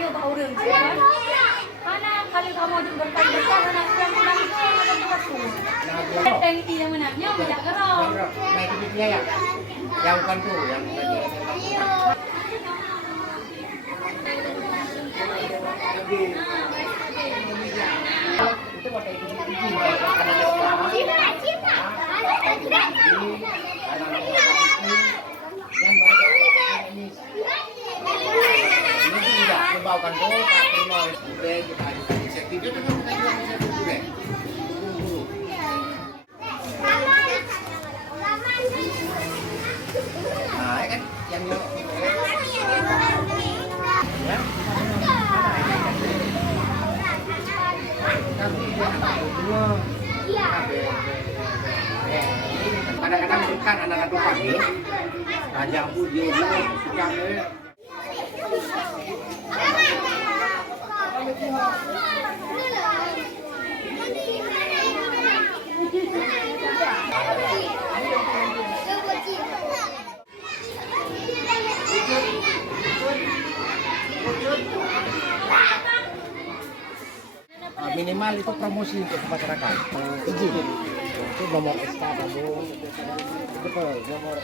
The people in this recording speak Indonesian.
kayo ba urang siya? Kana kali kamu di berkali-kali na pulang itu ada tuh. Dan iya menangnya tidak gerong. Nah itu dia ya. Yang bukan tuh yang tadi. Itu mau kayak baukan tuh pakai noise udah kita bisa tidur kan kita juga bisa tidur deh. Nah, kan yang ya. Kadang-kadang bukan anak-anak pagi, ajak puji suka minimal itu promosi untuk masyarakat. Izin itu nomor SK kamu, betul nomor